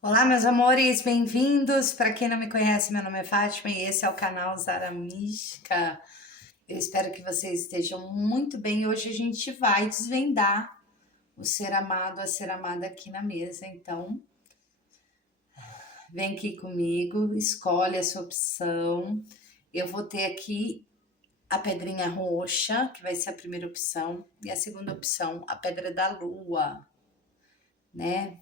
Olá, meus amores, bem-vindos. Para quem não me conhece, meu nome é Fátima e esse é o canal Zara Mística. Eu espero que vocês estejam muito bem. Hoje a gente vai desvendar o ser amado, a ser amada aqui na mesa. Então, vem aqui comigo, escolhe a sua opção. Eu vou ter aqui a pedrinha roxa, que vai ser a primeira opção, e a segunda opção, a pedra da lua, né?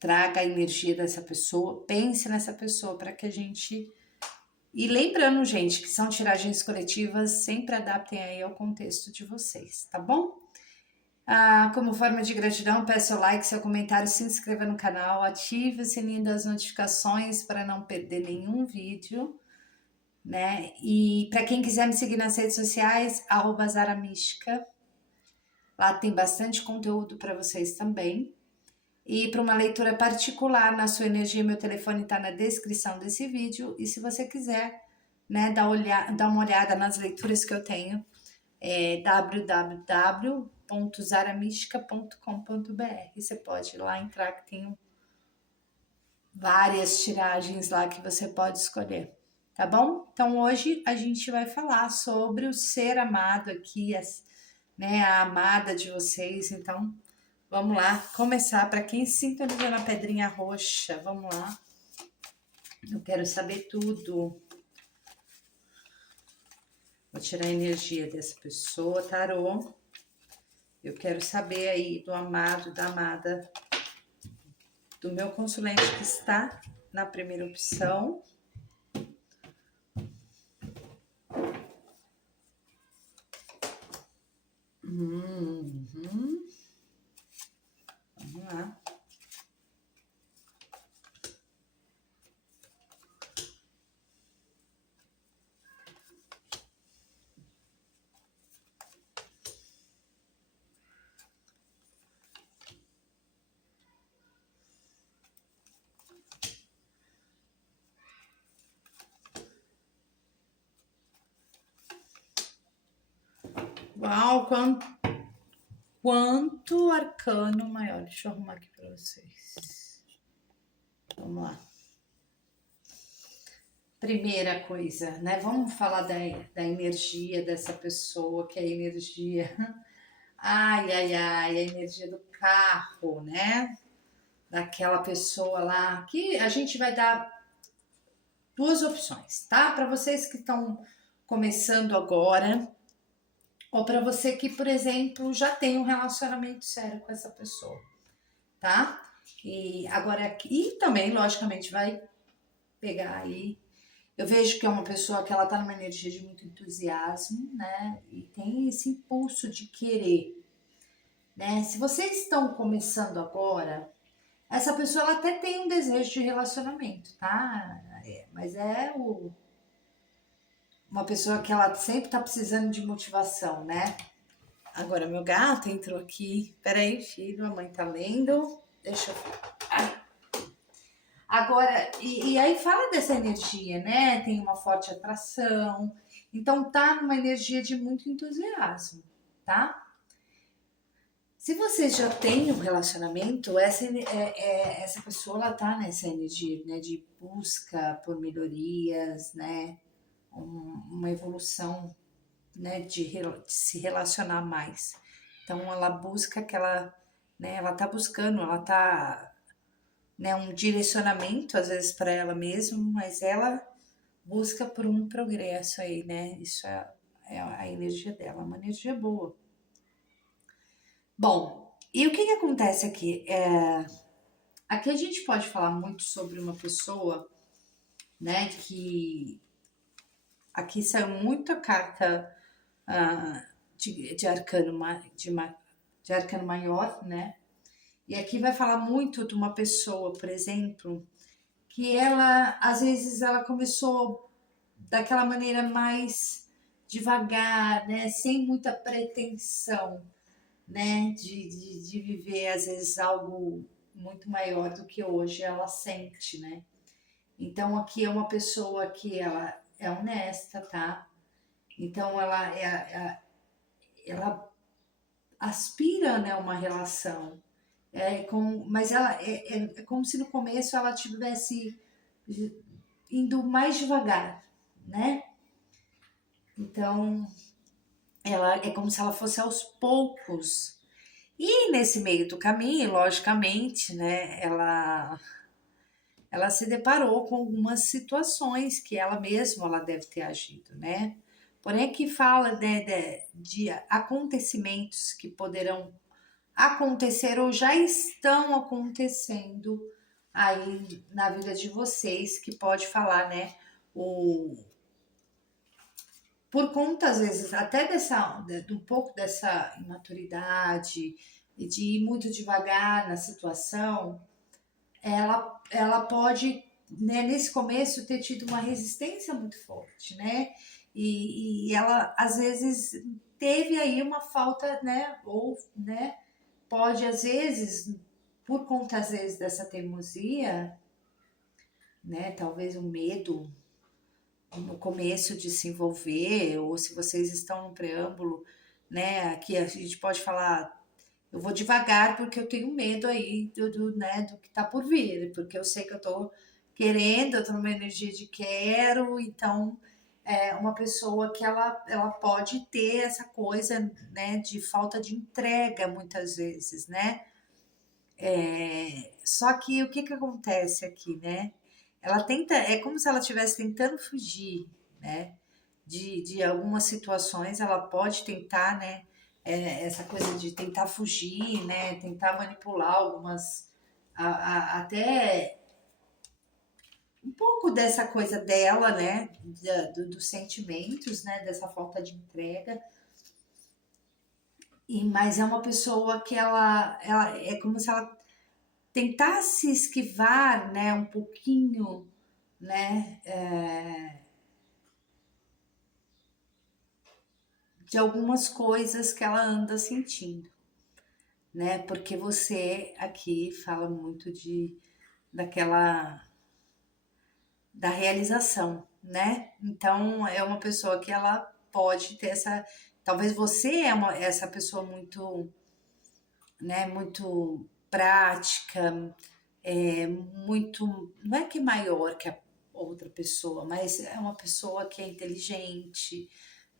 Traga a energia dessa pessoa, pense nessa pessoa para que a gente. E lembrando, gente, que são tiragens coletivas, sempre adaptem aí ao contexto de vocês, tá bom? Como forma de gratidão, peço seu like, seu comentário, se inscreva no canal, ative o sininho das notificações para não perder nenhum vídeo, né? E para quem quiser me seguir nas redes sociais, @zaramística, lá tem bastante conteúdo para vocês também. E para uma leitura particular na sua energia, meu telefone está na descrição desse vídeo. E se você quiser, né, dar uma olhada nas leituras que eu tenho, é www.zaramística.com.br. Você pode ir lá entrar, que tem várias tiragens lá que você pode escolher, tá bom? Então hoje a gente vai falar sobre o ser amado aqui, né, a amada de vocês. Então vamos lá, começar. Para quem sintonizou na pedrinha roxa, vamos lá. Eu quero saber tudo. Vou tirar a energia dessa pessoa, tarô. Eu quero saber aí do amado, da amada, do meu consulente que está na primeira opção. Vamos lá. Uau, quanto arcano maior. Deixa eu arrumar aqui para vocês. Vamos lá. Primeira coisa, né? Vamos falar da energia dessa pessoa, que é a energia. Ai, ai, ai, a energia do carro, né? Daquela pessoa lá, que a gente vai dar duas opções, tá? Para vocês que estão começando agora, ou para você que, por exemplo, já tem um relacionamento sério com essa pessoa, tá? E agora aqui também, logicamente, vai pegar aí. Eu vejo que é uma pessoa que ela tá numa energia de muito entusiasmo, né? E tem esse impulso de querer, né? Se vocês estão começando agora, essa pessoa ela até tem um desejo de relacionamento, tá? Mas uma pessoa que ela sempre tá precisando de motivação, né? Agora, meu gato entrou aqui. Peraí, filho, a mãe tá lendo. Deixa eu. Agora, e aí fala dessa energia, né? Tem uma forte atração. Então, tá numa energia de muito entusiasmo, tá? Se vocês já têm um relacionamento, essa pessoa ela tá nessa energia, né, de busca por melhorias, né, uma evolução, né, de se relacionar mais. Então ela busca aquela, né, ela tá buscando, ela tá, né, um direcionamento às vezes para ela mesma, mas ela busca por um progresso aí, né? Isso é a energia dela, uma energia boa. Bom, e o que que acontece aqui? Aqui a gente pode falar muito sobre uma pessoa, né, que aqui saiu muito a carta de arcano, de arcano maior, né? E aqui vai falar muito de uma pessoa, por exemplo, que ela, às vezes, ela começou daquela maneira mais devagar, né? Sem muita pretensão, né? De viver, às vezes, algo muito maior do que hoje ela sente, né? Então aqui é uma pessoa que ela é honesta, tá? Então ela aspira, né, uma relação. Mas ela é como se no começo ela tivesse indo mais devagar, né? Então, ela é como se ela fosse aos poucos. E nesse meio do caminho, logicamente, né, ela se deparou com algumas situações que ela mesma ela deve ter agido, né? Porém, aqui fala, né, de acontecimentos que poderão acontecer ou já estão acontecendo aí na vida de vocês, que pode falar, né, o, por conta, às vezes, até de um pouco dessa imaturidade e de ir muito devagar na situação, ela pode, né, nesse começo, ter tido uma resistência muito forte, né? E ela, às vezes, teve aí uma falta, né? Ou, né? Pode, às vezes, por conta, às vezes, dessa teimosia, né? Talvez um medo no começo de se envolver, ou se vocês estão no preâmbulo, né? Aqui a gente pode falar, eu vou devagar porque eu tenho medo aí né, do que tá por vir, porque eu sei que eu tô querendo, eu tô numa energia de quero, então é uma pessoa que ela pode ter essa coisa, né, de falta de entrega muitas vezes, né? Só que o que que acontece aqui, né? Ela tenta, é como se ela estivesse tentando fugir, né? De algumas situações, ela pode tentar, né? Essa coisa de tentar fugir, né? Tentar manipular algumas, até um pouco dessa coisa dela, né? Dos sentimentos, né? Dessa falta de entrega. Mas é uma pessoa que ela é como se ela tentasse esquivar, né? Um pouquinho, né? De algumas coisas que ela anda sentindo, né? Porque você aqui fala muito daquela da realização, né? Então é uma pessoa que ela pode ter essa, talvez você essa pessoa muito, né? Muito prática, muito, não é que é maior que a outra pessoa, mas é uma pessoa que é inteligente,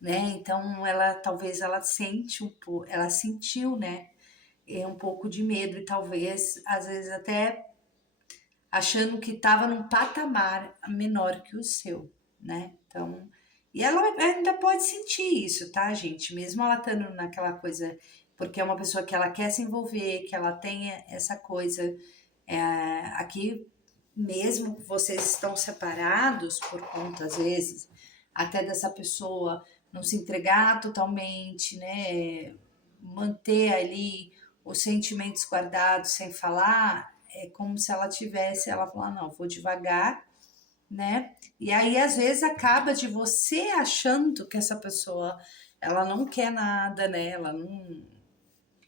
né? Então ela talvez ela sente um pouco, ela sentiu, né? Um pouco de medo e talvez às vezes até achando que estava num patamar menor que o seu, né? Então, e ela ainda pode sentir isso, tá, gente? Mesmo ela estando naquela coisa, porque é uma pessoa que ela quer se envolver, que ela tenha essa coisa, aqui mesmo que vocês estão separados por conta, às vezes, até dessa pessoa não se entregar totalmente, né? Manter ali os sentimentos guardados sem falar, é como se ela tivesse, ela falar, não, vou devagar, né? E aí, às vezes, acaba de você achando que essa pessoa, ela não quer nada, né? Ela não...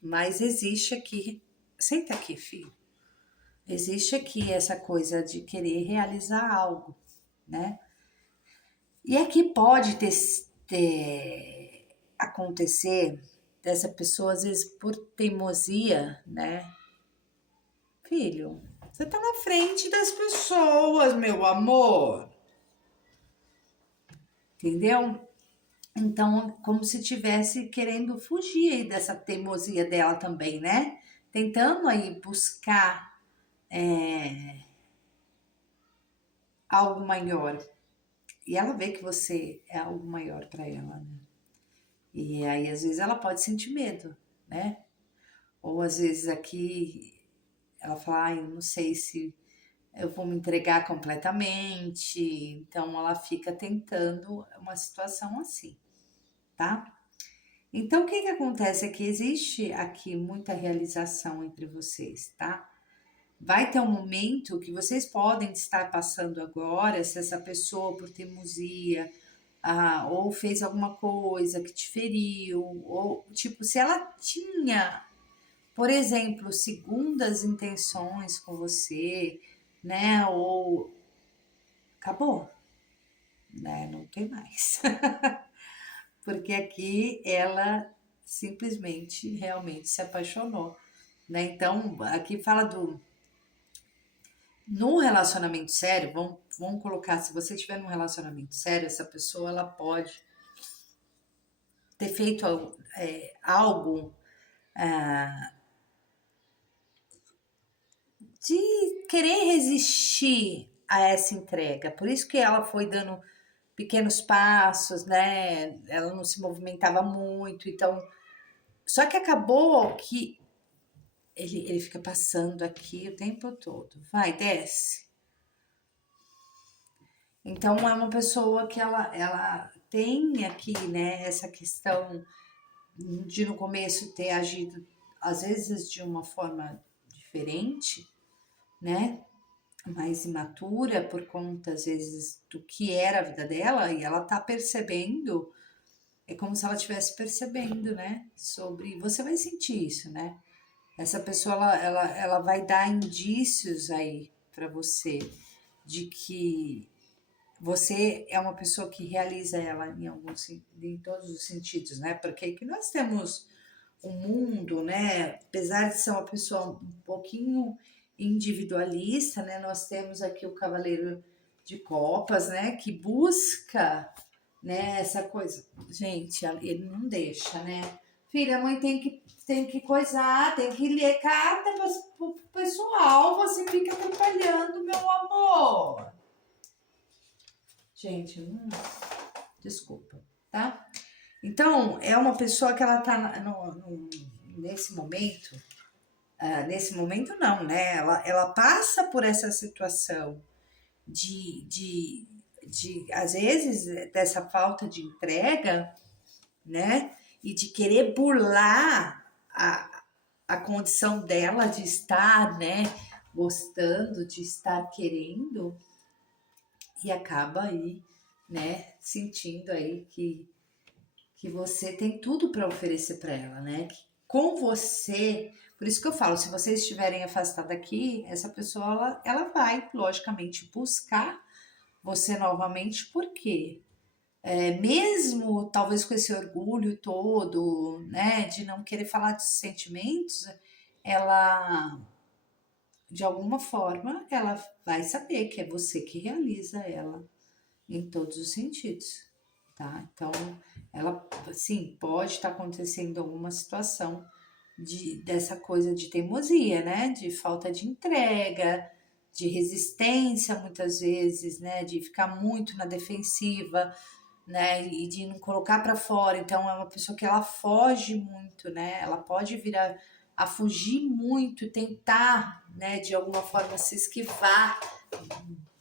Mas existe aqui, senta aqui, filho. Existe aqui essa coisa de querer realizar algo, né? E aqui pode acontecer dessa pessoa, às vezes, por teimosia, né? Filho, você tá na frente das pessoas, meu amor. Entendeu? Então, como se tivesse querendo fugir aí dessa teimosia dela também, né? Tentando aí buscar algo maior. E ela vê que você é algo maior para ela, né? E aí, às vezes, ela pode sentir medo, né? Ou às vezes aqui ela fala, ai, eu não sei se eu vou me entregar completamente. Então, ela fica tentando uma situação assim, tá? Então, o que que acontece é que existe aqui muita realização entre vocês, tá? Vai ter um momento que vocês podem estar passando agora, se essa pessoa, por teimosia, ou fez alguma coisa que te feriu, ou tipo, se ela tinha, por exemplo, segundas intenções com você, né? Ou acabou, né? Não tem mais. Porque aqui ela simplesmente realmente se apaixonou, né? Então, aqui fala num relacionamento sério, vamos colocar, se você estiver num relacionamento sério, essa pessoa, ela pode ter feito algo de querer resistir a essa entrega. Por isso que ela foi dando pequenos passos, né? Ela não se movimentava muito, então. Só que acabou que ele fica passando aqui o tempo todo. Vai, desce. Então é uma pessoa que ela tem aqui, né, essa questão de no começo ter agido às vezes de uma forma diferente, né? Mais imatura por conta às vezes do que era a vida dela e ela tá percebendo, é como se ela estivesse percebendo, né? Sobre, você vai sentir isso, né? Essa pessoa ela vai dar indícios aí para você de que você é uma pessoa que realiza ela em todos os sentidos, né? Porque aqui nós temos um mundo, né? Apesar de ser uma pessoa um pouquinho individualista, né? Nós temos aqui o Cavaleiro de Copas, né? Que busca, né? Essa coisa. Gente, ele não deixa, né? Filha, a mãe tem que coisar, tem que ler carta pro pessoal. Você fica atrapalhando, meu amor. Gente, desculpa, tá? Então, é uma pessoa que ela tá nesse momento não, né? Ela passa por essa situação às vezes, dessa falta de entrega, né? E de querer burlar a condição dela de estar, né? Gostando, de estar querendo, e acaba aí, né? Sentindo aí que você tem tudo para oferecer para ela, né? Que com você, por isso que eu falo, se vocês estiverem afastados aqui, essa pessoa ela vai, logicamente, buscar você novamente, porque mesmo talvez com esse orgulho todo, né, de não querer falar de sentimentos, ela, de alguma forma, ela vai saber que é você que realiza ela em todos os sentidos, tá? Então, ela, sim, pode estar acontecendo alguma situação dessa coisa de teimosia, né? De falta de entrega, de resistência, muitas vezes, né? De ficar muito na defensiva, né? E de não colocar para fora. Então, é uma pessoa que ela foge muito, né? Ela pode vir a fugir muito, tentar, né? De alguma forma se esquivar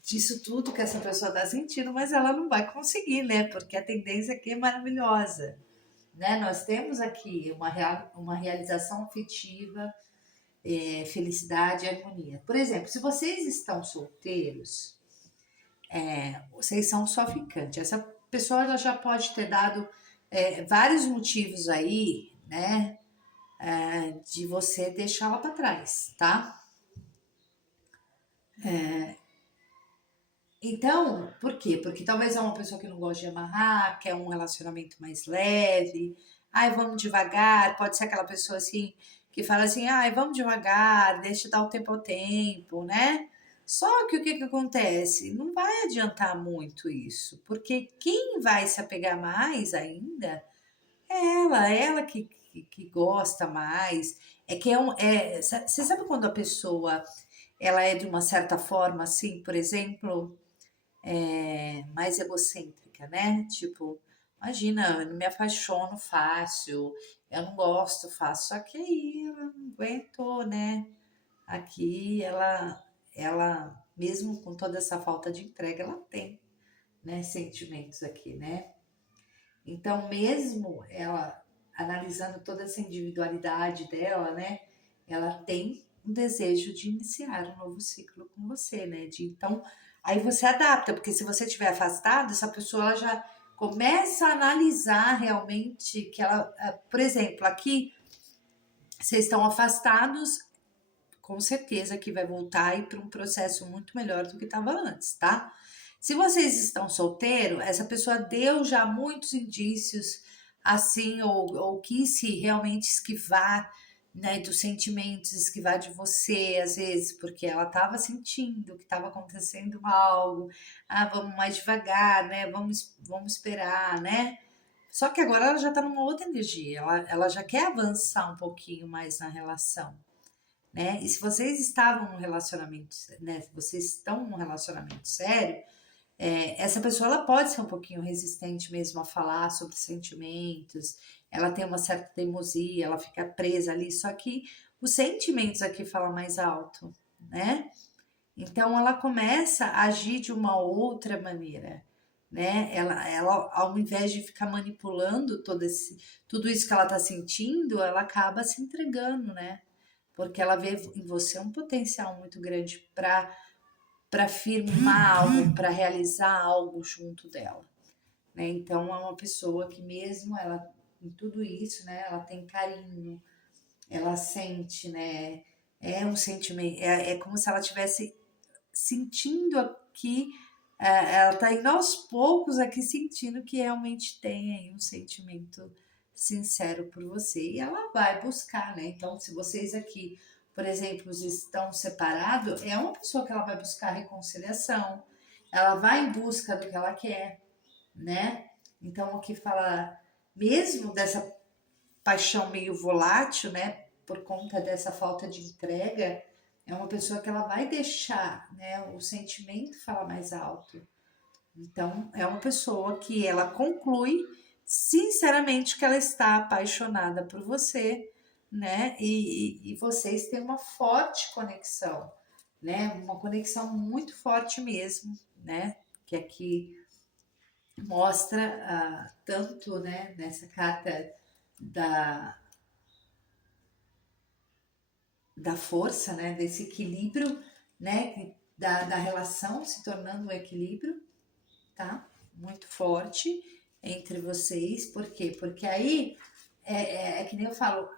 disso tudo que essa pessoa está sentindo, mas ela não vai conseguir, né? Porque a tendência aqui é maravilhosa, né? Nós temos aqui uma realização afetiva, felicidade e harmonia. Por exemplo, se vocês estão solteiros, vocês são só ficantes. Essa pessoa ela já pode ter dado vários motivos aí, né? De você deixá-la para trás, tá? Então, por quê? Porque talvez é uma pessoa que não gosta de amarrar, quer um relacionamento mais leve. Ai, vamos devagar. Pode ser aquela pessoa assim que fala assim: ai, vamos devagar, deixa dar o tempo ao tempo, né? Só que o que acontece? Não vai adiantar muito isso, porque quem vai se apegar mais ainda é ela que gosta mais. É que você sabe quando a pessoa ela é de uma certa forma assim, por exemplo, mais egocêntrica, né? Tipo, imagina, eu não me apaixono fácil, eu não gosto fácil, só que aí ela não aguentou, né? Aqui ela, mesmo com toda essa falta de entrega, ela tem, né, sentimentos aqui, né? Então, mesmo ela analisando toda essa individualidade dela, né? Ela tem um desejo de iniciar um novo ciclo com você, né? Então, aí você adapta, porque se você estiver afastado, essa pessoa ela já começa a analisar realmente que ela, por exemplo, aqui vocês estão afastados, com certeza que vai voltar e para um processo muito melhor do que estava antes, tá? Se vocês estão solteiro, essa pessoa deu já muitos indícios assim, ou quis se realmente esquivar né, dos sentimentos, esquivar de você, às vezes, porque ela estava sentindo que estava acontecendo algo. Ah, vamos mais devagar, né? Vamos esperar, né? Só que agora ela já está numa outra energia, ela já quer avançar um pouquinho mais na relação, né? E se vocês estavam num relacionamento, né? Se vocês estão num relacionamento sério, essa pessoa ela pode ser um pouquinho resistente mesmo a falar sobre sentimentos, ela tem uma certa teimosia, ela fica presa ali, só que os sentimentos aqui falam mais alto, né? Então ela começa a agir de uma outra maneira, né? Ela ao invés de ficar manipulando tudo isso que ela está sentindo, ela acaba se entregando, né? Porque ela vê em você um potencial muito grande para firmar algo, para realizar algo junto dela, né? Então é uma pessoa que mesmo ela em tudo isso, né? Ela tem carinho, ela sente, né? É um sentimento, é como se ela tivesse sentindo aqui, ela está indo aos poucos aqui sentindo que realmente tem aí um sentimento sincero por você e ela vai buscar, né? Então, se vocês aqui, por exemplo, estão separados, é uma pessoa que ela vai buscar reconciliação, ela vai em busca do que ela quer, né? Então, aqui fala mesmo dessa paixão meio volátil, né? Por conta dessa falta de entrega, é uma pessoa que ela vai deixar, né, o sentimento falar mais alto. Então, é uma pessoa que ela conclui sinceramente que ela está apaixonada por você, né? E vocês têm uma forte conexão, né? Uma conexão muito forte mesmo, né? Que aqui mostra tanto, né, nessa carta da, da força, né, desse equilíbrio, né, da relação se tornando um equilíbrio, tá? Muito forte entre vocês. Por quê? Porque aí é que nem eu falo,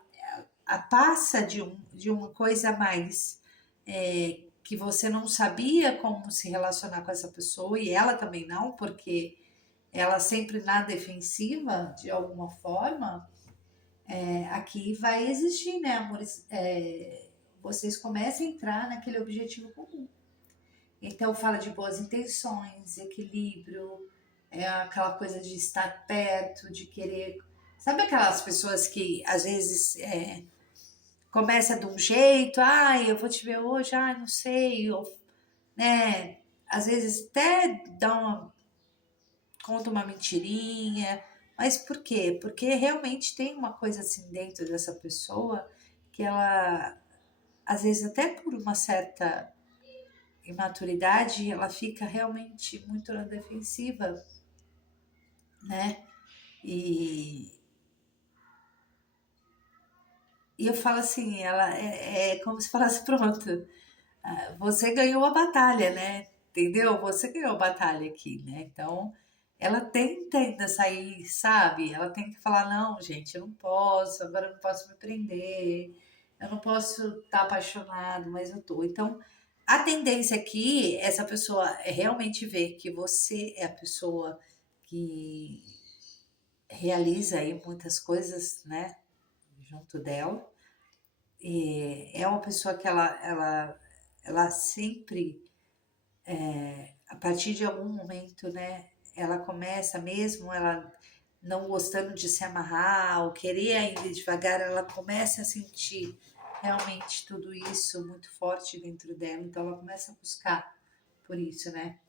a passa de uma coisa a mais que você não sabia como se relacionar com essa pessoa e ela também não, porque ela sempre na defensiva de alguma forma, aqui vai existir, né, amores? Vocês começam a entrar naquele objetivo comum. Então fala de boas intenções, equilíbrio, aquela coisa de estar perto, de querer. Sabe aquelas pessoas que às vezes começa de um jeito, eu vou te ver hoje, não sei, ou, né? Às vezes até conta uma mentirinha, mas por quê? Porque realmente tem uma coisa assim dentro dessa pessoa que ela, às vezes até por uma certa imaturidade, ela fica realmente muito na defensiva, né? E, e eu falo assim, ela é como se falasse, pronto, você ganhou a batalha, né? Entendeu? Você ganhou a batalha aqui, né? Então, ela tenta ainda sair, sabe? Ela tem que falar, não, gente, eu não posso, agora eu não posso me prender, eu não posso estar apaixonado, mas eu tô. Então, a tendência aqui, essa pessoa realmente ver que você é a pessoa que realiza aí muitas coisas, né, junto dela. E é uma pessoa que ela sempre, a partir de algum momento, né, ela começa mesmo, ela não gostando de se amarrar ou querer ir devagar, ela começa a sentir realmente tudo isso muito forte dentro dela, então ela começa a buscar por isso, né?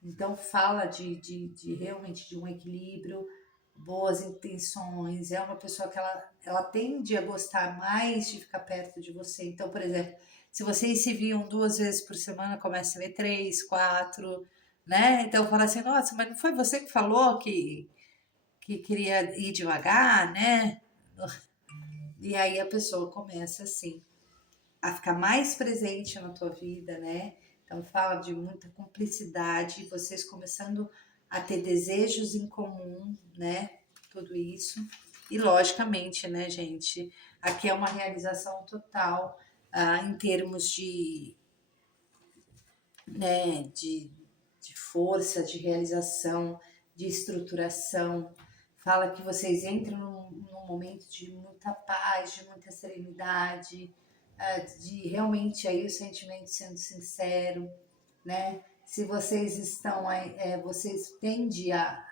Então fala de realmente de um equilíbrio, boas intenções, é uma pessoa que ela tende a gostar mais de ficar perto de você. Então, por exemplo, se vocês se viam 2 vezes por semana, começa a ver 3, 4, né? Então fala assim, nossa, mas não foi você que falou que queria ir devagar, né? E aí a pessoa começa assim a ficar mais presente na tua vida, né? Então fala de muita cumplicidade, vocês começando a ter desejos em comum, né? Tudo isso. E logicamente, né, gente, aqui é uma realização total em termos né, de força, de realização, de estruturação. Fala que vocês entram num momento de muita paz, de muita serenidade, de realmente aí o sentimento sendo sincero, né? Se vocês estão aí, vocês tendem a,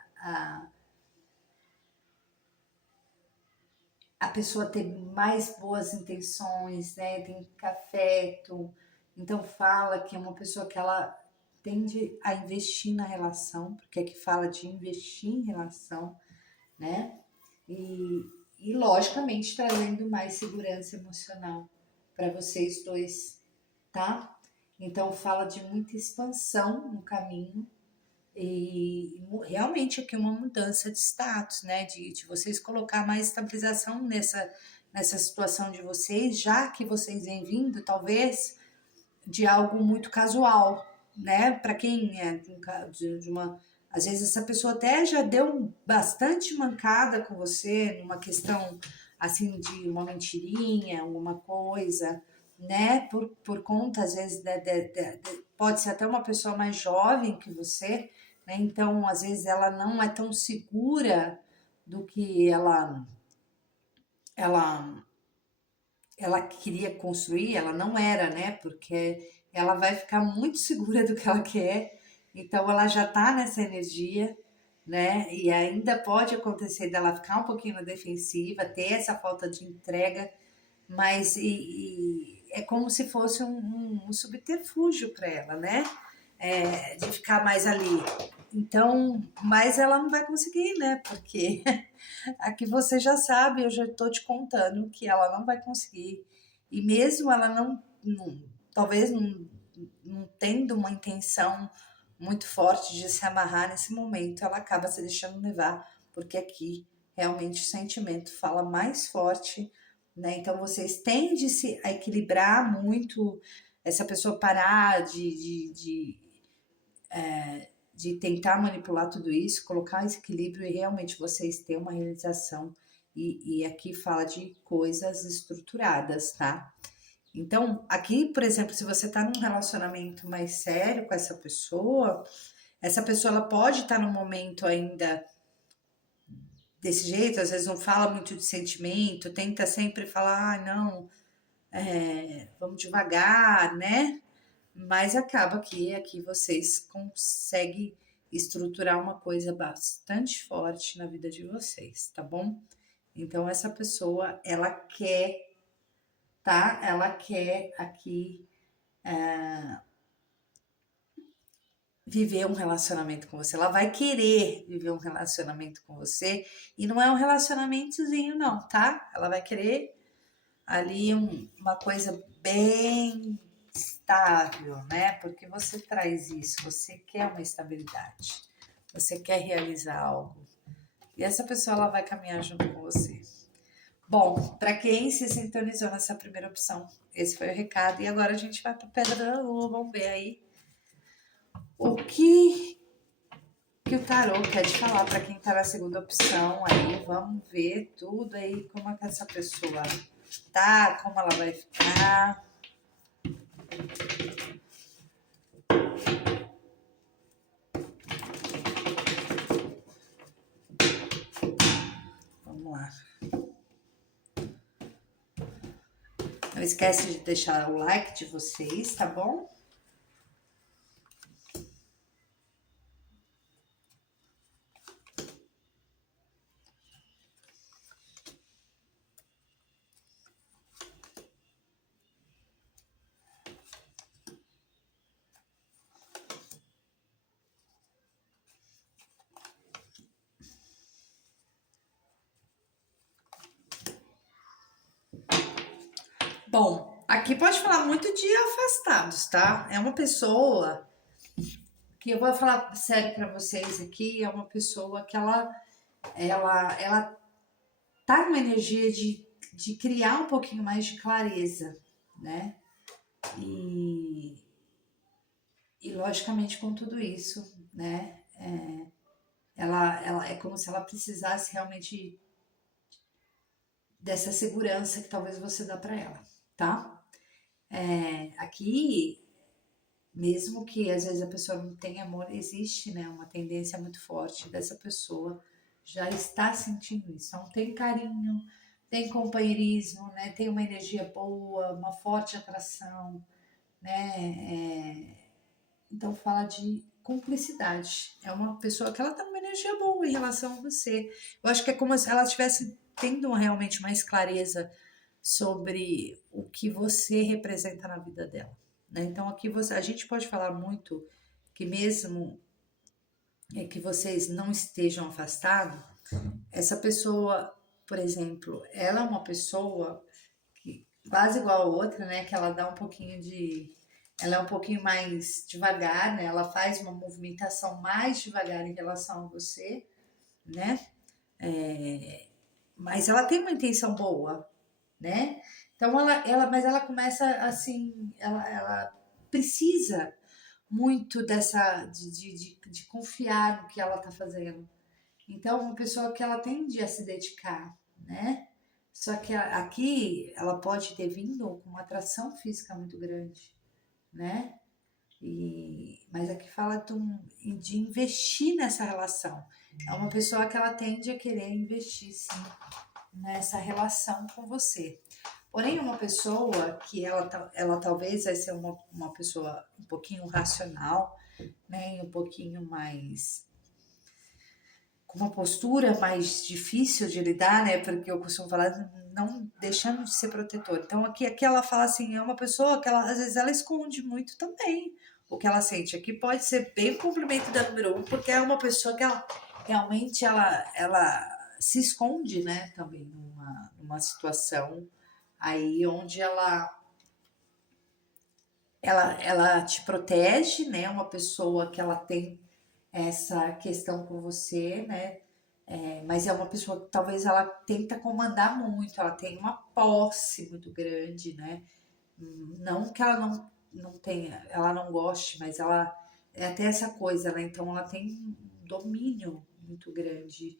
a pessoa ter mais boas intenções, né? Tem afeto. Então fala que é uma pessoa que ela tende a investir na relação, porque aqui fala de investir em relação, né? E, e logicamente trazendo mais segurança emocional para vocês dois, tá? Então fala de muita expansão no caminho e realmente aqui uma mudança de status, né? De vocês colocar mais estabilização nessa situação de vocês, já que vocês vêm vindo, talvez, de algo muito casual, né? Para quem é de uma. Às vezes essa pessoa até já deu bastante mancada com você numa questão assim de uma mentirinha, alguma coisa, né? Por conta, às vezes, pode ser até uma pessoa mais jovem que você, né? Então, às vezes, ela não é tão segura do que ela ela queria construir, ela não era, né? Porque ela vai ficar muito segura do que ela quer, então ela já tá nessa energia, né? E ainda pode acontecer dela ficar um pouquinho na defensiva, ter essa falta de entrega, mas é como se fosse um subterfúgio para ela, né? De ficar mais ali. Então, mas ela não vai conseguir, né? Porque aqui você já sabe, eu já estou te contando que ela não vai conseguir. E mesmo ela talvez não tendo uma intenção muito forte de se amarrar nesse momento, ela acaba se deixando levar, porque aqui realmente o sentimento fala mais forte, né? Então vocês tendem a equilibrar muito, essa pessoa parar de tentar manipular tudo isso, colocar esse equilíbrio e realmente vocês ter uma realização. E aqui fala de coisas estruturadas, tá? Então, aqui, por exemplo, se você tá num relacionamento mais sério com essa pessoa ela pode estar num momento ainda desse jeito, às vezes não fala muito de sentimento, tenta sempre falar, ah, não, vamos devagar, né? Mas acaba que aqui vocês conseguem estruturar uma coisa bastante forte na vida de vocês, tá bom? Então essa pessoa, ela quer, tá? Ela quer aqui viver um relacionamento com você. Ela vai querer viver um relacionamento com você e não é um relacionamentozinho não, tá? Ela vai querer ali uma coisa bem estável, né? Porque você traz isso, você quer uma estabilidade, você quer realizar algo. E essa pessoa ela vai caminhar junto com você. Bom, para quem se sintonizou nessa primeira opção, esse foi o recado. E agora a gente vai para a Pedra da Lua, vamos ver aí o que o tarô quer te falar para quem tá na segunda opção aí. Vamos ver tudo aí, como é que essa pessoa tá, como ela vai ficar. Vamos lá. Não esquece de deixar o like de vocês, tá bom? Bom, aqui pode falar muito de afastados, tá? É uma pessoa que eu vou falar sério para vocês aqui, é uma pessoa que ela tá numa energia de criar um pouquinho mais de clareza, né? E, e logicamente com tudo isso, né? Ela é como se ela precisasse realmente dessa segurança que talvez você dá para ela, tá? Aqui, mesmo que às vezes a pessoa não tenha amor, existe, né, uma tendência muito forte dessa pessoa já está sentindo isso. Então, tem carinho, tem companheirismo, né? Tem uma energia boa, uma forte atração, né? Então, fala de cumplicidade. É uma pessoa que ela tá com uma energia boa em relação a você. Eu acho que é como se ela estivesse tendo realmente mais clareza sobre o que você representa na vida dela, né? Então, aqui a gente pode falar muito que mesmo que vocês não estejam afastados, essa pessoa, por exemplo, ela é uma pessoa que quase igual a outra, né? Que ela dá um pouquinho de. Ela é um pouquinho mais devagar, né? Ela faz uma movimentação mais devagar em relação a você, né? Mas ela tem uma intenção boa, né? Então mas ela começa assim, ela precisa muito de confiar no que ela está fazendo. Então, uma pessoa que ela tende a se dedicar, né? Só que aqui ela pode ter vindo com uma atração física muito grande, né? Mas aqui fala de investir nessa relação. É uma pessoa que ela tende a querer investir, sim, nessa relação com você. Porém, uma pessoa que ela talvez vai ser uma pessoa um pouquinho racional, né? E um pouquinho mais com uma postura mais difícil de lidar, né? Porque eu costumo falar, não deixando de ser protetor. Então aqui ela fala assim, é uma pessoa que ela, às vezes ela esconde muito também o que ela sente. Aqui pode ser bem o complemento da número um, porque é uma pessoa que ela realmente ela se esconde, né? Também numa situação aí onde ela te protege, né? Uma pessoa que ela tem essa questão com você, né? Mas é uma pessoa que talvez ela tenta comandar muito, ela tem uma posse muito grande, né? Não que ela não tenha, ela não goste, mas ela é até essa coisa, né? Então ela tem um domínio muito grande.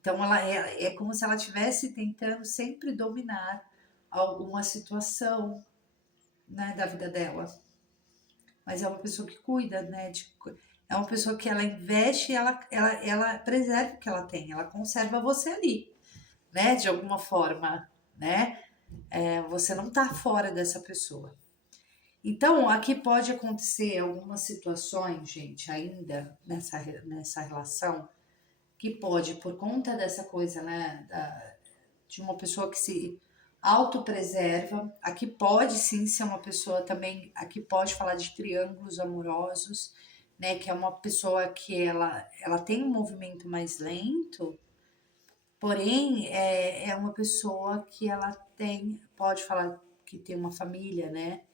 Então ela é como se ela estivesse tentando sempre dominar alguma situação, né, da vida dela. Mas é uma pessoa que cuida, né? É uma pessoa que ela investe e ela preserva o que ela tem, ela conserva você ali, né? De alguma forma, né? Você não tá fora dessa pessoa. Então, aqui pode acontecer algumas situações, gente, ainda nessa relação, que pode, por conta dessa coisa, né? De uma pessoa que se autopreserva. Aqui pode sim ser uma pessoa também, aqui pode falar de triângulos amorosos, né, que é uma pessoa que ela tem um movimento mais lento, porém é uma pessoa que ela pode falar que tem uma família, né,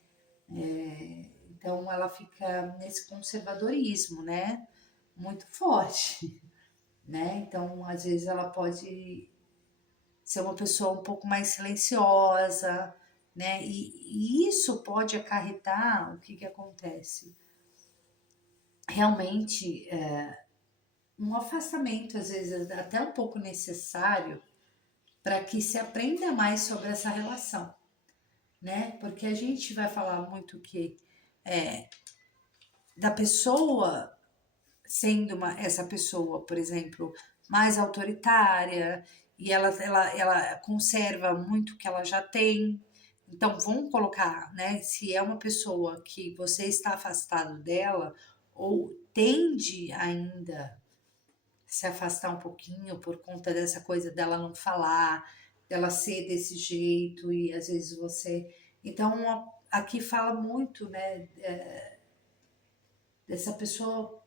então ela fica nesse conservadorismo, né, muito forte, né, então às vezes ela pode ser uma pessoa um pouco mais silenciosa, né? E isso pode acarretar o que acontece? Realmente um afastamento, às vezes até um pouco necessário, para que se aprenda mais sobre essa relação, né? Porque a gente vai falar muito que da pessoa sendo essa pessoa, por exemplo, mais autoritária e ela conserva muito o que ela já tem. Então, vamos colocar, né? Se é uma pessoa que você está afastado dela ou tende ainda se afastar um pouquinho por conta dessa coisa dela não falar, dela ser desse jeito e às vezes você. Então, aqui fala muito, né? Dessa pessoa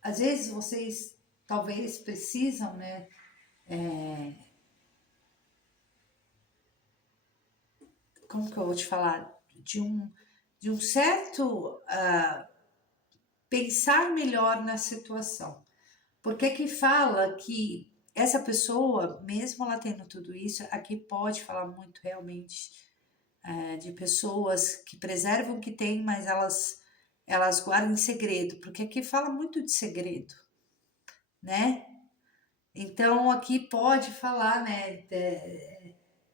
às vezes vocês talvez precisam, né, como que eu vou te falar, de um certo pensar melhor na situação. Porque que fala que essa pessoa, mesmo ela tendo tudo isso, aqui pode falar muito realmente de pessoas que preservam o que tem, mas elas guardam em segredo, porque aqui fala muito de segredo, né? Então aqui pode falar, né,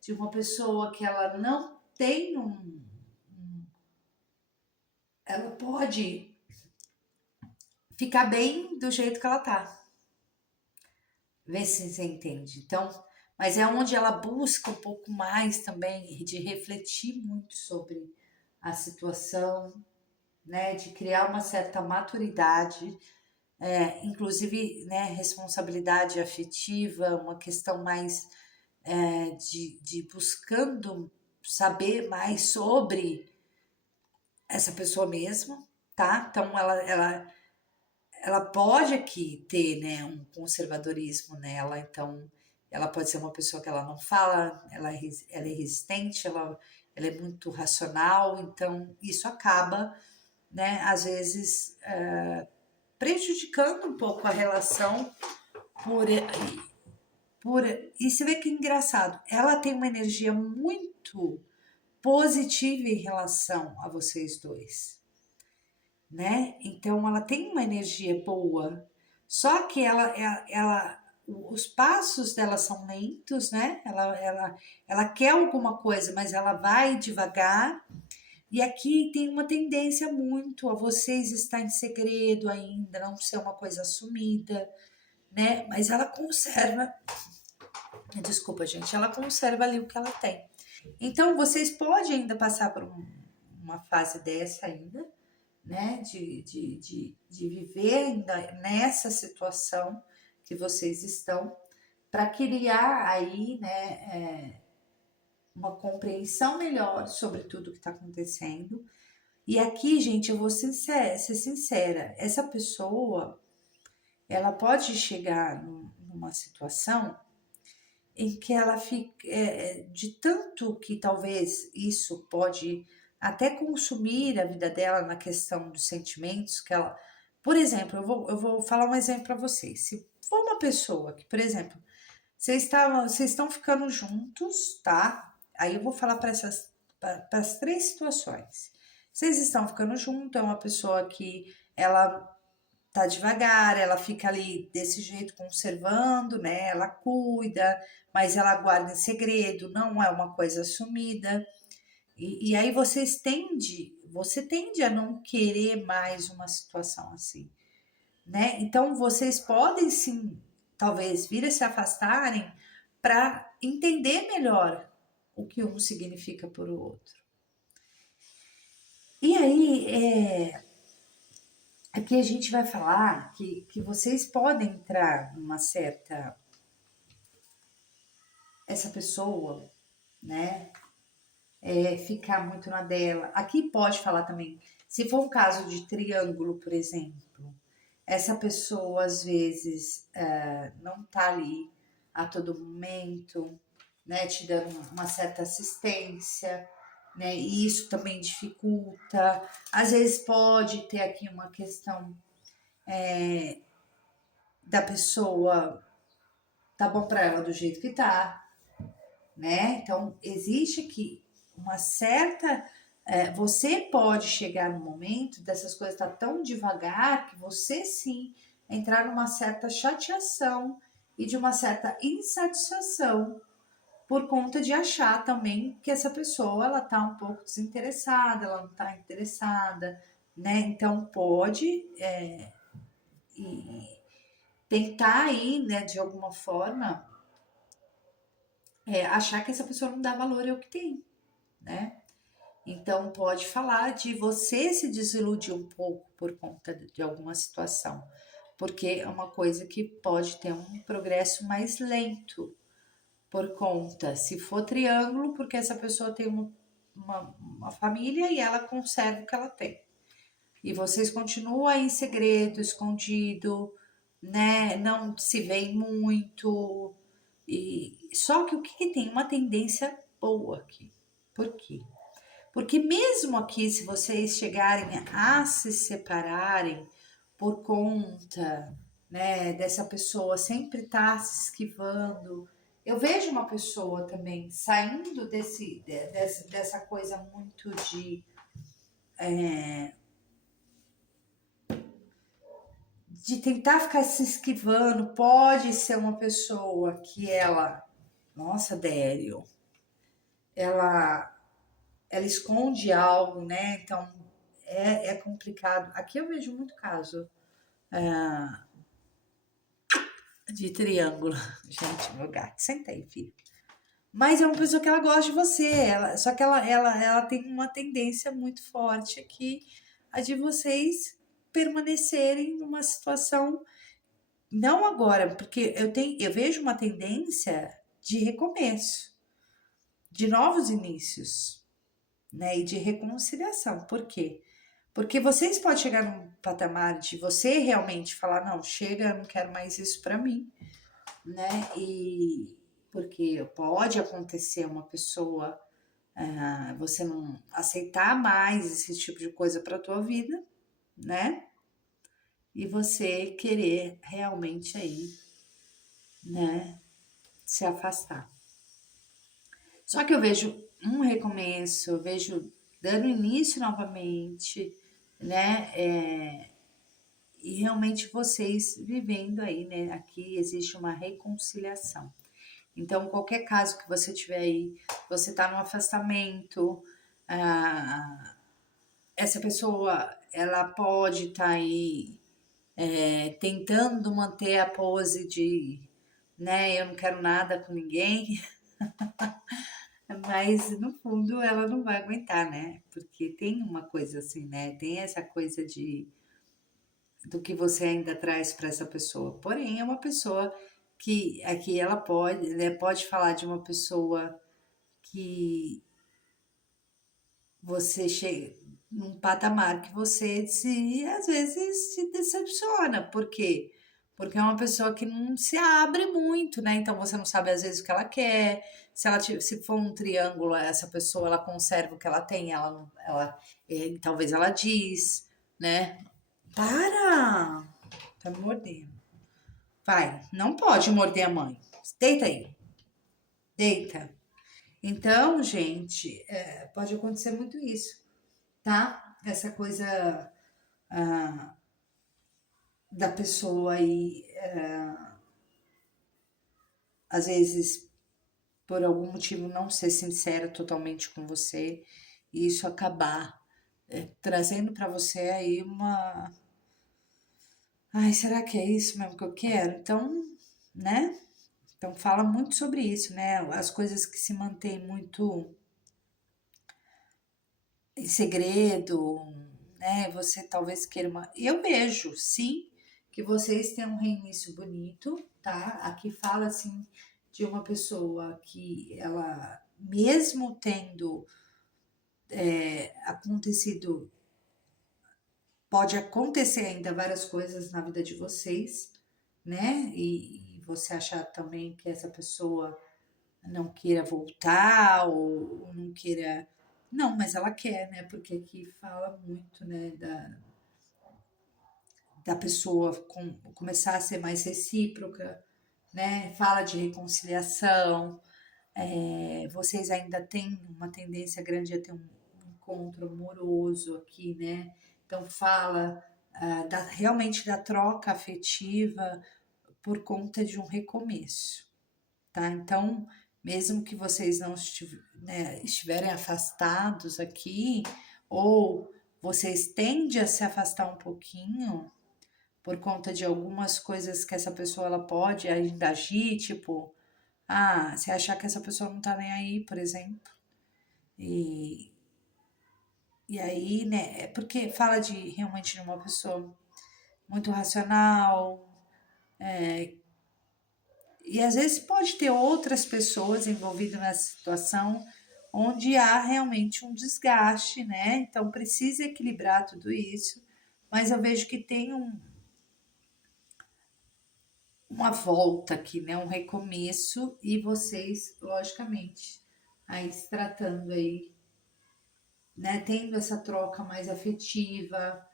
de uma pessoa que ela não tem ela pode ficar bem do jeito que ela tá, Vê se você entende. Então, mas é onde ela busca um pouco mais também de refletir muito sobre a situação, né, de criar uma certa maturidade, inclusive, né, responsabilidade afetiva, uma questão mais de buscando saber mais sobre essa pessoa mesmo, tá? Então ela pode aqui ter, né, um conservadorismo nela, então ela pode ser uma pessoa que ela não fala, ela é resistente, ela é muito racional, então isso acaba, né, às vezes prejudicando um pouco a relação por, por e você vê que é engraçado, ela tem uma energia muito positiva em relação a vocês dois, né? Então ela tem uma energia boa, só que os passos dela são lentos, né? Ela quer alguma coisa, mas ela vai devagar. E aqui tem uma tendência muito a vocês estar em segredo ainda, não ser uma coisa assumida, né? Mas ela conserva, desculpa, gente, ela conserva ali o que ela tem. Então vocês podem ainda passar por uma fase dessa ainda, né, de viver ainda nessa situação que vocês estão, para criar aí, né, uma compreensão melhor sobre tudo que está acontecendo. E aqui, gente, eu vou ser sincera, essa pessoa, ela pode chegar numa situação em que ela fica, de tanto que talvez isso pode até consumir a vida dela na questão dos sentimentos que ela. Por exemplo, eu vou falar um exemplo para vocês. Se for uma pessoa que, por exemplo, vocês estão ficando juntos, tá? Aí eu vou falar para as três situações. Vocês estão ficando juntos, é uma pessoa que ela tá devagar, ela fica ali desse jeito conservando, né? Ela cuida, mas ela guarda em segredo, não é uma coisa assumida. E aí você tende a não querer mais uma situação assim, né? Então vocês podem sim, talvez vir a se afastarem para entender melhor o que um significa para o outro. E aí, aqui a gente vai falar que vocês podem entrar numa certa. Essa pessoa, né? Ficar muito na dela. Aqui pode falar também, se for um caso de triângulo, por exemplo, essa pessoa às vezes não tá ali a todo momento, né? Te dando uma certa assistência. Né, e isso também dificulta. Às vezes pode ter aqui uma questão da pessoa tá bom para ela do jeito que tá, né? Então existe aqui uma certa. Você pode chegar no momento dessas coisas estar tão devagar que você sim entrar numa certa chateação e de uma certa insatisfação por conta de achar também que essa pessoa ela tá um pouco desinteressada, ela não tá interessada, né? Então pode e tentar aí, né, de alguma forma achar que essa pessoa não dá valor ao que tem, né? Então pode falar de você se desiludir um pouco por conta de alguma situação, porque é uma coisa que pode ter um progresso mais lento por conta, se for triângulo, porque essa pessoa tem uma família e ela conserva o que ela tem. E vocês continuam aí em segredo, escondido, né? Não se veem muito. E só que o que tem uma tendência boa aqui. Por quê? Porque mesmo aqui, se vocês chegarem a se separarem por conta, né, dessa pessoa sempre estar se esquivando, eu vejo uma pessoa também saindo dessa coisa muito de tentar ficar se esquivando. Pode ser uma pessoa que nossa, Dério, ela ela esconde algo, né? Então é complicado. Aqui eu vejo muito caso de triângulo. Gente, meu gato, senta aí, filho. Mas é uma pessoa que ela gosta de você, só que ela tem uma tendência muito forte aqui, a de vocês permanecerem numa situação, não agora, porque eu vejo uma tendência de recomeço, de novos inícios, né? E de reconciliação. Por quê? Porque vocês podem chegar num patamar de você realmente falar, não, chega, eu não quero mais isso para mim, né? E porque pode acontecer uma pessoa, você não aceitar mais esse tipo de coisa para tua vida, né? E você querer realmente aí, né, se afastar. Só que eu vejo um recomeço, eu vejo dando início novamente, né? E realmente vocês vivendo aí, né? Aqui existe uma reconciliação. Então, qualquer caso que você tiver aí, você tá no afastamento, ah, essa pessoa, ela pode estar aí tentando manter a pose de, né, eu não quero nada com ninguém, mas no fundo ela não vai aguentar, né? Porque tem uma coisa assim, né? Tem essa coisa de do que você ainda traz para essa pessoa. Porém, é uma pessoa que aqui ela pode, né, pode falar de uma pessoa que você chega num patamar que você se às vezes se decepciona. Por quê? Porque é uma pessoa que não se abre muito, né? Então você não sabe às vezes o que ela quer. Se for um triângulo, essa pessoa ela conserva o que ela tem, talvez ela diz, né? Para! Tá me mordendo. Vai, não pode morder a mãe. Deita aí, deita. Então, gente, pode acontecer muito isso, tá? Essa coisa da pessoa aí, às vezes, por algum motivo, não ser sincera totalmente com você e isso acabar trazendo para você aí uma. Ai, será que é isso mesmo que eu quero? Então, né? Então, fala muito sobre isso, né? As coisas que se mantêm muito em segredo, né? Você talvez queira uma. Eu vejo, sim, que vocês têm um reinício bonito, tá? Aqui fala assim de uma pessoa que ela, mesmo tendo acontecido, pode acontecer ainda várias coisas na vida de vocês, né? E você achar também que essa pessoa não queira voltar ou não queira. Não, mas ela quer, né? Porque aqui fala muito, né, da pessoa começar a ser mais recíproca, né? Fala de reconciliação. Vocês ainda têm uma tendência grande a ter um encontro amoroso aqui, né? Então fala realmente da troca afetiva por conta de um recomeço, tá? Então, mesmo que vocês não estiverem afastados aqui, ou vocês tendem a se afastar um pouquinho por conta de algumas coisas que essa pessoa ela pode ainda agir, tipo, você achar que essa pessoa não tá nem aí, por exemplo. E, e aí, né, é porque fala de realmente de uma pessoa muito racional, e às vezes pode ter outras pessoas envolvidas nessa situação onde há realmente um desgaste, né? Então precisa equilibrar tudo isso, mas eu vejo que tem uma volta aqui, né? Um recomeço e vocês, logicamente, aí se tratando aí, né? Tendo essa troca mais afetiva,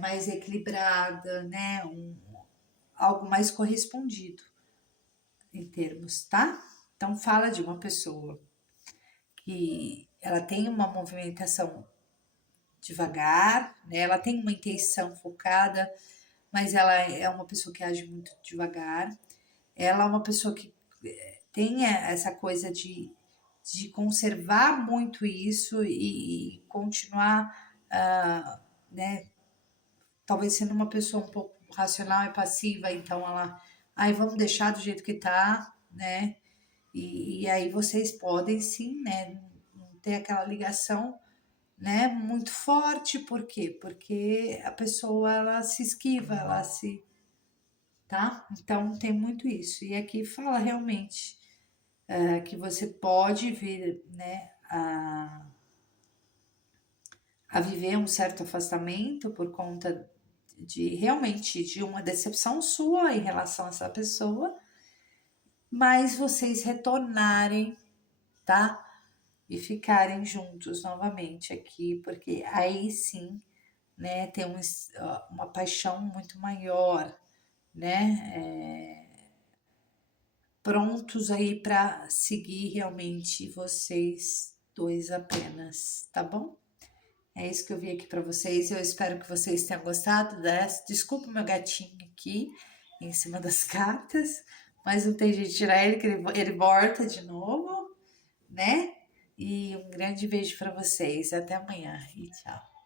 mais equilibrada, né? Algo mais correspondido em termos, tá? Então fala de uma pessoa que ela tem uma movimentação devagar, né? Ela tem uma intenção focada, mas ela é uma pessoa que age muito devagar. Ela é uma pessoa que tem essa coisa de conservar muito isso e continuar, né? Talvez sendo uma pessoa um pouco racional e passiva, então ela aí vamos deixar do jeito que tá, né? E aí vocês podem sim, né? Não ter aquela ligação, né? Muito forte, por quê? Porque a pessoa ela se esquiva, ela se, tá? Então tem muito isso. E aqui fala realmente que você pode vir, né? A viver um certo afastamento por conta de realmente de uma decepção sua em relação a essa pessoa, mas vocês retornarem, tá? E ficarem juntos novamente aqui, porque aí sim, né, tem uma paixão muito maior, né? Prontos aí para seguir realmente vocês dois apenas, tá bom? É isso que eu vi aqui para vocês. Eu espero que vocês tenham gostado dessa. Desculpa o meu gatinho aqui em cima das cartas, mas não tem jeito de tirar ele, que ele volta de novo, né? E um grande beijo para vocês. Até amanhã e tchau.